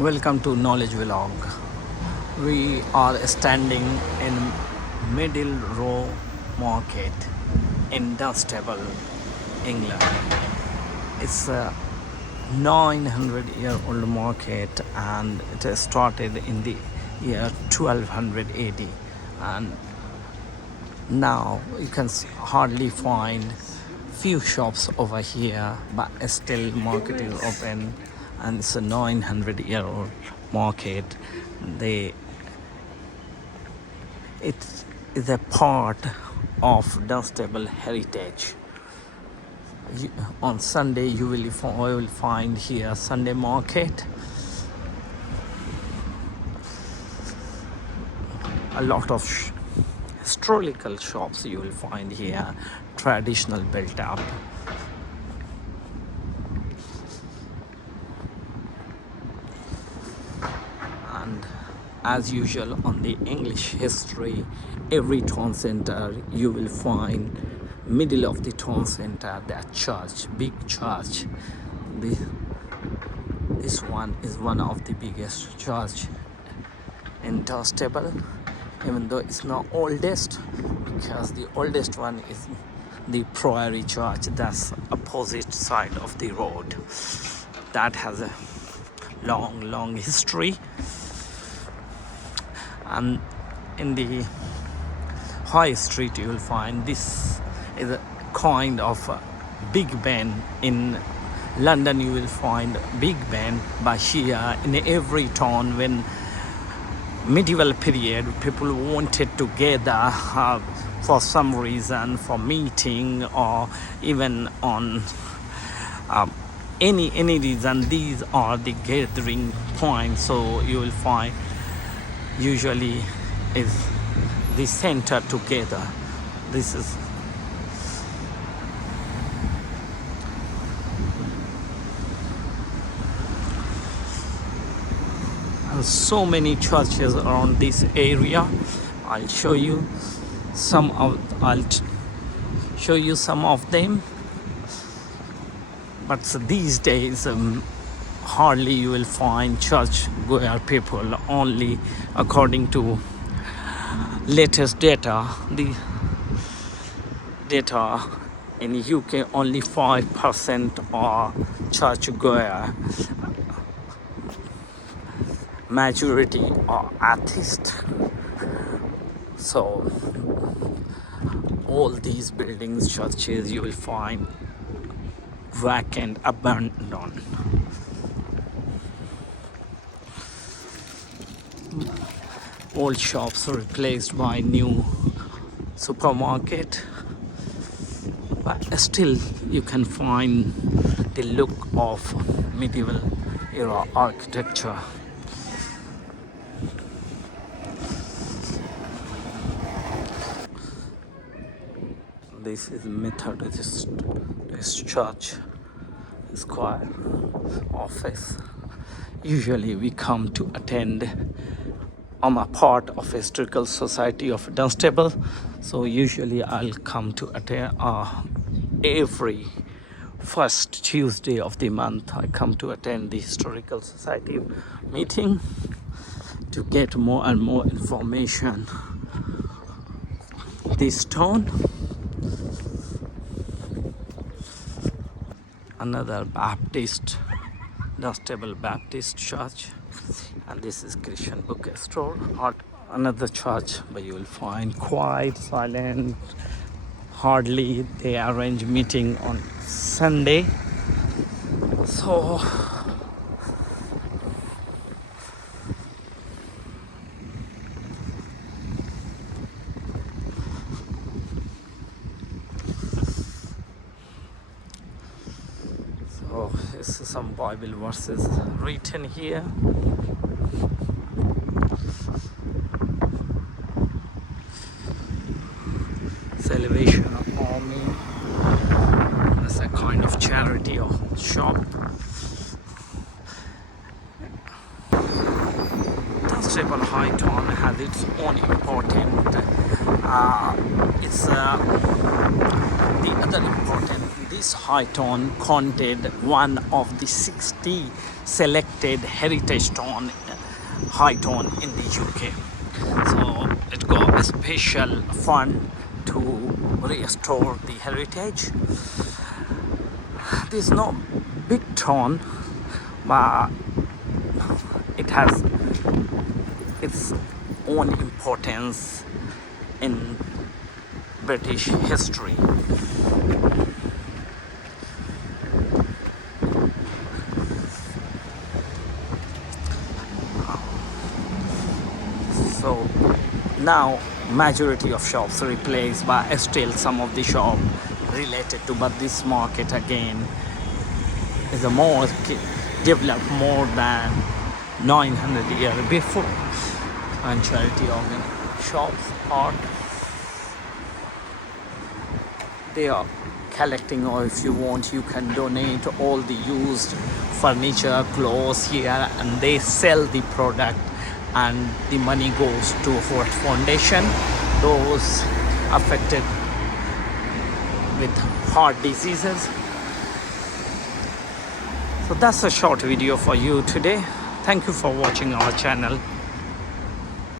Welcome to Knowledge Vlog. We are standing in Middle Row Market in Dunstable, England. It's a 900-year-old market and it started in the year 1280, and now you can hardly find few shops over here, but still market is open and it's a 900-year-old market. It is a part of Dunstable heritage. On Sunday you will find here Sunday market. A lot of historical shops you will find here, traditional built up. And as usual on the English history, every town center you will find middle of the town center that church, big church. This one is one of the biggest church in Dunstable, even though it's not oldest, because the oldest one is the Priory Church, that's opposite side of the road. That has a long history. And in the High Street you will find this is a kind of a Big Ben. In London you will find Big Ben, but here in every town, when medieval period people wanted to gather for some reason, for meeting or even on any reason, these are the gathering points. So you will find usually is the center together. This is and so many churches around this area. I'll show you some of them. But these days hardly you will find church goer people. Only according to latest data, the data in UK, only 5% are church goer. Majority are atheist. So all these buildings, churches, you will find vacant, abandoned. Old shops replaced by new supermarket, but still you can find the look of medieval era architecture. This is Methodist church, squire, office. Usually we come to attend. I'm a part of Historical Society of Dunstable, so usually I'll come to attend every first Tuesday of the month. I come to attend the Historical Society meeting to get more and more information. This town, another Baptist, Dunstable Baptist church, and this is Christian bookstore. Another church, but you will find quiet, silent. Hardly they arrange meeting on Sunday. So this is some Bible verses written here. Salvation Army. That's a kind of charity or shop. Dunstable High Town has its own important. It's the other important. This high town contained one of the 60 selected heritage town, high town in the UK. So it got a special fund to restore the heritage. There's no big town, but it has its own importance in British history. So now majority of shops replaced, but still some of the shop related to, but this market again is a more developed more than 900 years before, and charity organ shops are they are collecting, or if you want you can donate all the used furniture, clothes here, and they sell the product and the money goes to Hort Foundation, those affected with heart diseases. So that's a short video for you today. Thank you for watching our channel.